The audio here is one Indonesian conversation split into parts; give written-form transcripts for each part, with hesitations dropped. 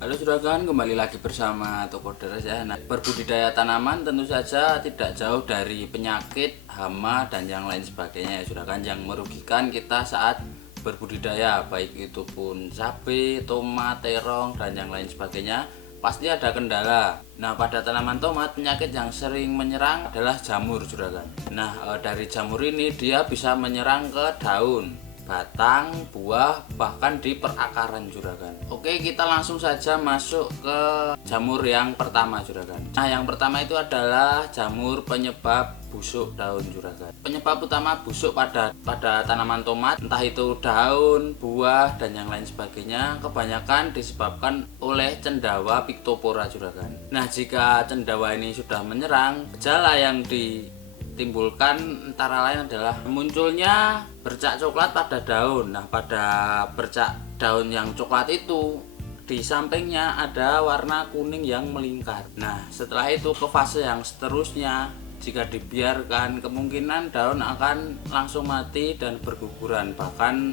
Halo juragan, kembali lagi bersama Toko Deres ya. Nah, berbudidaya tanaman tentu saja tidak jauh dari penyakit, hama, dan yang lain sebagainya ya juragan, yang merugikan kita saat berbudidaya, baik itu pun cabai, tomat, terong, dan yang lain sebagainya. Pasti ada kendala. Nah, pada tanaman tomat penyakit yang sering menyerang adalah jamur juragan. Nah, dari jamur ini dia bisa menyerang ke daun, batang, buah, bahkan di perakaran juragan. Oke, kita langsung saja masuk ke jamur yang pertama juragan. Nah, yang pertama itu adalah jamur penyebab busuk daun juragan. Penyebab utama busuk pada tanaman tomat, entah itu daun, buah, dan yang lain sebagainya, kebanyakan disebabkan oleh cendawa Phyctophthora juragan. Nah, jika cendawa ini sudah menyerang, gejala yang ditimbulkan antara lain adalah munculnya bercak coklat pada daun. Nah, pada bercak daun yang coklat itu di sampingnya ada warna kuning yang melingkar. Nah, setelah itu ke fase yang seterusnya, jika dibiarkan kemungkinan daun akan langsung mati dan berguguran, bahkan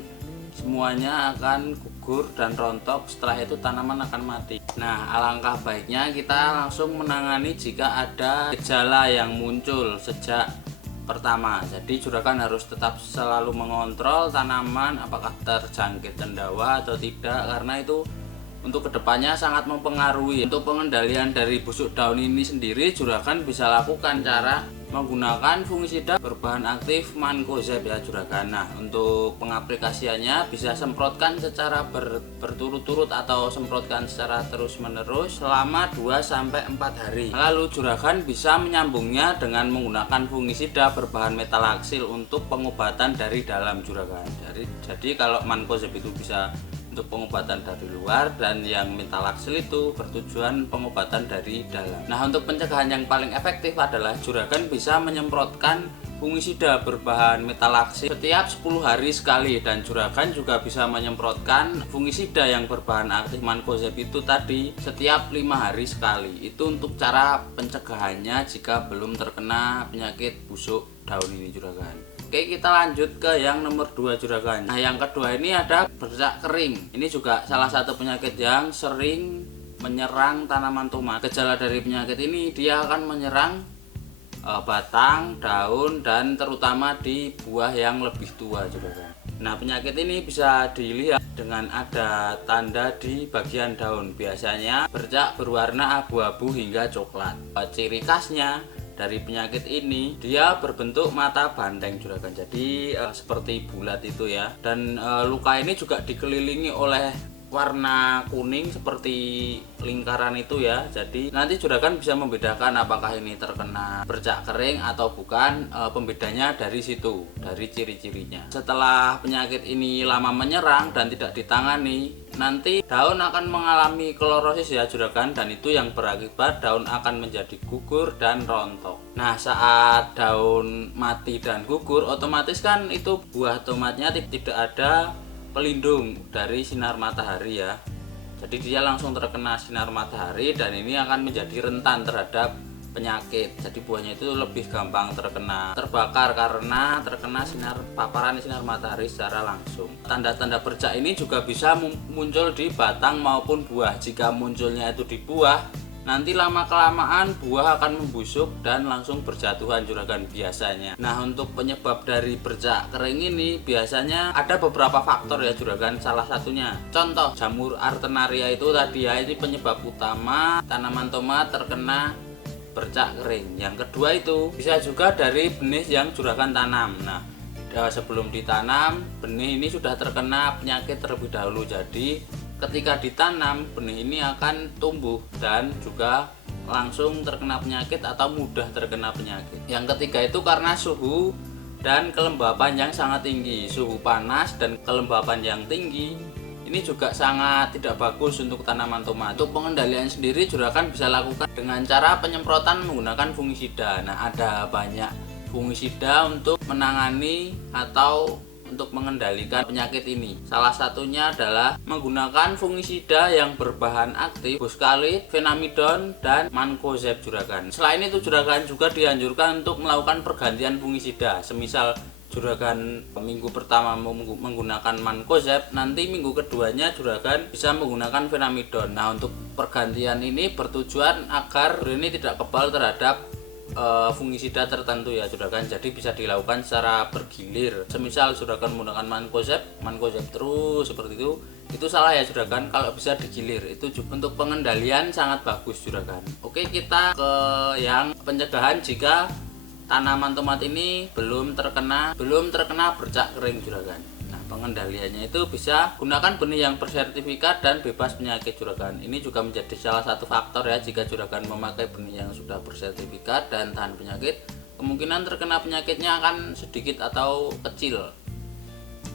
semuanya akan gugur dan rontok. Setelah itu tanaman akan mati. Nah, alangkah baiknya kita langsung menangani jika ada gejala yang muncul sejak pertama. Jadi juragan harus tetap selalu mengontrol tanaman apakah terjangkit cendawa atau tidak, karena itu untuk kedepannya sangat mempengaruhi. Untuk pengendalian dari busuk daun ini sendiri, juragan bisa lakukan cara menggunakan fungisida berbahan aktif mancozeb ya juragan. Nah, untuk pengaplikasiannya bisa semprotkan secara berturut-turut atau semprotkan secara terus-menerus selama 2-4 hari. Lalu juragan bisa menyambungnya dengan menggunakan fungisida berbahan metalaksil untuk pengobatan dari dalam juragan. Jadi kalau mancozeb itu bisa untuk pengobatan dari luar, dan yang metalaksil itu bertujuan pengobatan dari dalam. Nah, untuk pencegahan yang paling efektif adalah juragan bisa menyemprotkan fungisida berbahan metalaksil setiap 10 hari sekali, dan juragan juga bisa menyemprotkan fungisida yang berbahan aktif mancozeb itu tadi setiap 5 hari sekali. Itu untuk cara pencegahannya jika belum terkena penyakit busuk daun ini juragan. Oke, kita lanjut ke yang nomor 2 juragan. Nah, yang kedua ini ada bercak kering. Ini juga salah satu penyakit yang sering menyerang tanaman tomat. Gejala dari penyakit ini dia akan menyerang batang, daun, dan terutama di buah yang lebih tua juragan. Nah, penyakit ini bisa dilihat dengan ada tanda di bagian daun. Biasanya bercak berwarna abu-abu hingga coklat. Ciri khasnya dari penyakit ini dia berbentuk mata banteng juragan, jadi seperti bulat itu ya, dan luka ini juga dikelilingi oleh warna kuning seperti lingkaran itu ya. Jadi nanti juragan bisa membedakan apakah ini terkena bercak kering atau bukan. Pembedanya dari situ, dari ciri-cirinya. Setelah penyakit ini lama menyerang dan tidak ditangani, nanti daun akan mengalami klorosis ya juragan, dan itu yang berakibat daun akan menjadi gugur dan rontok. Nah, saat daun mati dan gugur, otomatis kan itu buah tomatnya tidak ada pelindung dari sinar matahari ya. Jadi dia langsung terkena sinar matahari, dan ini akan menjadi rentan terhadap penyakit. Jadi buahnya itu lebih gampang terbakar karena terkena paparan sinar matahari secara langsung. Tanda-tanda bercak ini juga bisa muncul di batang maupun buah. Jika munculnya itu di buah, nanti lama-kelamaan buah akan membusuk dan langsung berjatuhan juragan biasanya. Nah, untuk penyebab dari bercak kering ini biasanya ada beberapa faktor ya juragan. Salah satunya contoh jamur Artenaria itu tadi ya, ini penyebab utama tanaman tomat terkena bercak kering. Yang kedua itu bisa juga dari benih yang juragan tanam. Nah, sebelum ditanam benih ini sudah terkena penyakit terlebih dahulu. Jadi ketika ditanam benih ini akan tumbuh dan juga langsung terkena penyakit atau mudah terkena penyakit. Yang ketiga itu karena suhu dan kelembapan yang sangat tinggi. Suhu panas dan kelembapan yang tinggi ini juga sangat tidak bagus untuk tanaman tomat. Untuk pengendalian sendiri juragan bisa lakukan dengan cara penyemprotan menggunakan fungisida. Nah, ada banyak fungisida untuk menangani atau untuk mengendalikan penyakit ini. Salah satunya adalah menggunakan fungisida yang berbahan aktif Boscalid, Fenamidon, dan mancozeb juragan. Selain itu juragan juga dianjurkan untuk melakukan pergantian fungisida, semisal juragan minggu pertama menggunakan mancozeb, nanti minggu keduanya juragan bisa menggunakan fenamidon. Nah, untuk pergantian ini bertujuan agar ini tidak kebal terhadap fungisida tertentu ya juragan, jadi bisa dilakukan secara bergilir. Semisal juragan menggunakan mancozeb terus seperti itu salah ya juragan. Kalau bisa digilir itu juga untuk pengendalian sangat bagus juragan. Oke, kita ke yang pencegahan jika tanaman tomat ini belum terkena bercak kering juragan. Nah, pengendaliannya itu bisa gunakan benih yang bersertifikat dan bebas penyakit juragan. Ini juga menjadi salah satu faktor ya, jika juragan memakai benih yang sudah bersertifikat dan tahan penyakit, kemungkinan terkena penyakitnya akan sedikit atau kecil.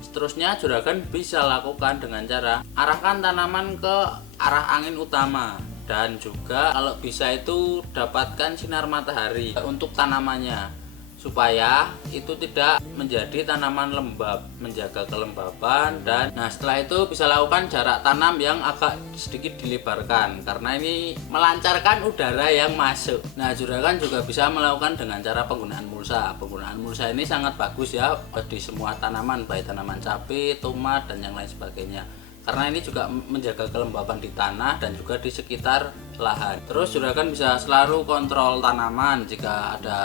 Seterusnya juragan bisa lakukan dengan cara arahkan tanaman ke arah angin utama, dan juga kalau bisa itu dapatkan sinar matahari untuk tanamannya supaya itu tidak menjadi tanaman lembab, menjaga kelembaban. Dan nah, setelah itu bisa lakukan jarak tanam yang agak sedikit dilebarkan karena ini melancarkan udara yang masuk. Nah, juragan juga bisa melakukan dengan cara penggunaan mulsa. Penggunaan mulsa ini sangat bagus ya di semua tanaman, baik tanaman cabai, tomat dan yang lain sebagainya, karena ini juga menjaga kelembaban di tanah dan juga di sekitar lahan. Terus juragan bisa selalu kontrol tanaman. Jika ada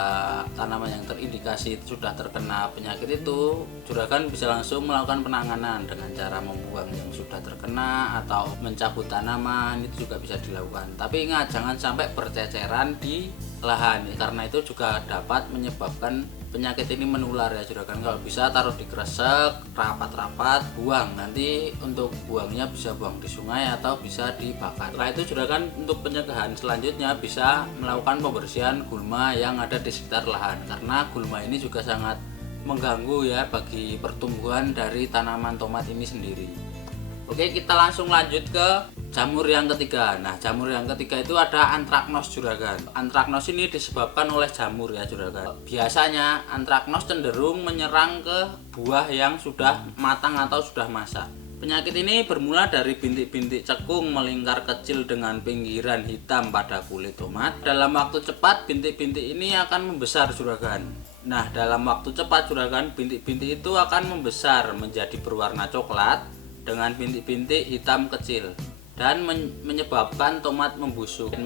tanaman yang terindikasi sudah terkena penyakit itu, juragan bisa langsung melakukan penanganan dengan cara membuang yang sudah terkena atau mencabut tanaman, itu juga bisa dilakukan. Tapi ingat, jangan sampai berceceran di lahan karena itu juga dapat menyebabkan penyakit ini menular ya juragan. Kalau bisa taruh di kresek, rapat-rapat, buang. Nanti untuk buangnya bisa buang di sungai atau bisa dibakar. Setelah itu juragan untuk pencegahan selanjutnya bisa melakukan pembersihan gulma yang ada di sekitar lahan, karena gulma ini juga sangat mengganggu ya bagi pertumbuhan dari tanaman tomat ini sendiri. Oke, kita langsung lanjut ke jamur yang ketiga. Nah, jamur yang ketiga itu ada antraknos juragan. Antraknos ini disebabkan oleh jamur ya juragan. Biasanya antraknos cenderung menyerang ke buah yang sudah matang atau sudah masak. Penyakit ini bermula dari bintik-bintik cekung melingkar kecil dengan pinggiran hitam pada kulit tomat. Dalam waktu cepat bintik-bintik ini akan membesar juragan. Nah, dalam waktu cepat juragan, bintik-bintik itu akan membesar menjadi berwarna coklat dengan bintik-bintik hitam kecil dan menyebabkan tomat membusuk dan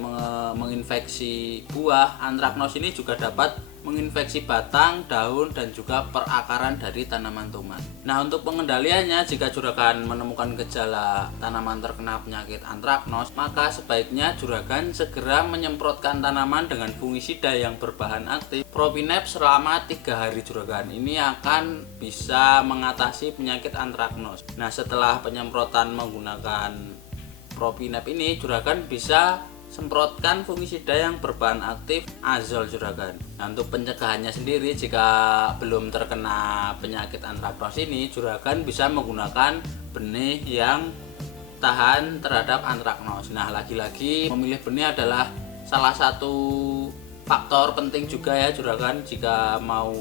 menginfeksi buah. Antraknos ini juga dapat menginfeksi batang, daun, dan juga perakaran dari tanaman tomat. Nah, untuk pengendaliannya, jika juragan menemukan gejala tanaman terkena penyakit antraknos, maka sebaiknya juragan segera menyemprotkan tanaman dengan fungisida yang berbahan aktif Propinep selama 3 hari juragan. Ini akan bisa mengatasi penyakit antraknos. Nah, setelah penyemprotan menggunakan Propinep ini, juragan bisa semprotkan fungisida yang berbahan aktif azol juragan. Nah, untuk pencegahannya sendiri, jika belum terkena penyakit antraknos ini, juragan bisa menggunakan benih yang tahan terhadap antraknos. Nah, lagi-lagi memilih benih adalah salah satu faktor penting juga ya juragan, jika mau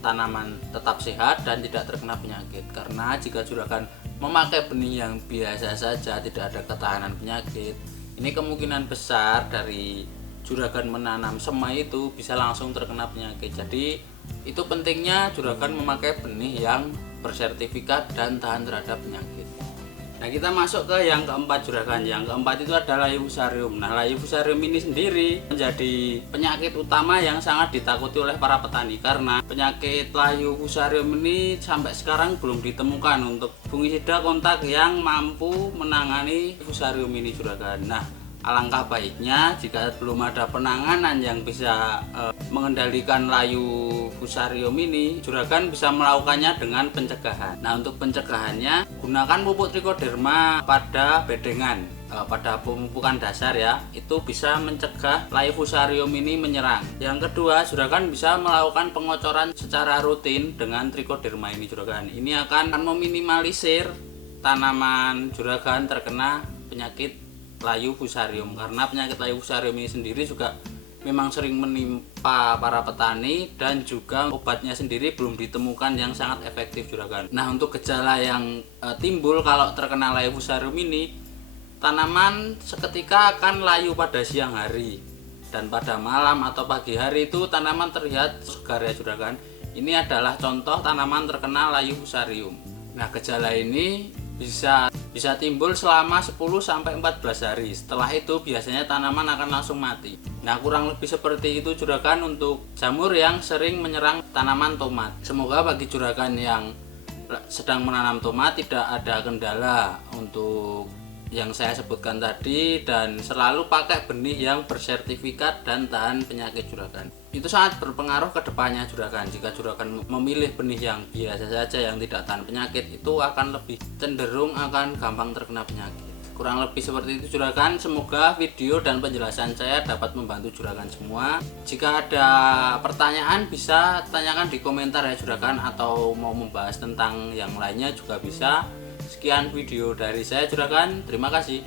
tanaman tetap sehat dan tidak terkena penyakit. Karena jika juragan memakai benih yang biasa saja, tidak ada ketahanan penyakit, ini kemungkinan besar dari juragan menanam semai itu bisa langsung terkena penyakit. Jadi itu pentingnya juragan memakai benih yang bersertifikat dan tahan terhadap penyakit. Nah, kita masuk ke yang keempat juragan. Yang keempat itu adalah layu fusarium. Nah, layu fusarium ini sendiri menjadi penyakit utama yang sangat ditakuti oleh para petani, karena penyakit layu fusarium ini sampai sekarang belum ditemukan untuk fungisida kontak yang mampu menangani fusarium ini juragan. Nah, alangkah baiknya jika belum ada penanganan yang bisa mengendalikan layu fusarium ini, juragan bisa melakukannya dengan pencegahan. Nah, untuk pencegahannya, gunakan pupuk trichoderma pada bedengan, pada pemupukan dasar ya, itu bisa mencegah layu fusarium ini menyerang. Yang kedua, juragan bisa melakukan pengocoran secara rutin dengan trichoderma ini juragan. Ini akan meminimalisir tanaman juragan terkena penyakit layu fusarium, karena penyakit layu fusarium ini sendiri juga memang sering menimpa para petani dan juga obatnya sendiri belum ditemukan yang sangat efektif juragan. Nah, untuk gejala yang timbul kalau terkena layu fusarium ini, tanaman seketika akan layu pada siang hari, dan pada malam atau pagi hari itu tanaman terlihat segar ya juragan. Ini adalah contoh tanaman terkena layu fusarium. Nah, gejala ini bisa timbul selama 10-14 hari. Setelah itu biasanya tanaman akan langsung mati. Nah, kurang lebih seperti itu juragan untuk jamur yang sering menyerang tanaman tomat. Semoga bagi juragan yang sedang menanam tomat tidak ada kendala untuk yang saya sebutkan tadi, dan selalu pakai benih yang bersertifikat dan tahan penyakit juragan. Itu sangat berpengaruh ke depannya juragan. Jika juragan memilih benih yang biasa saja yang tidak tahan penyakit, itu akan lebih cenderung akan gampang terkena penyakit. Kurang lebih seperti itu juragan. Semoga video dan penjelasan saya dapat membantu juragan semua. Jika ada pertanyaan bisa tanyakan di komentar ya juragan, atau mau membahas tentang yang lainnya juga bisa. Sekian video dari saya juragan, terima kasih.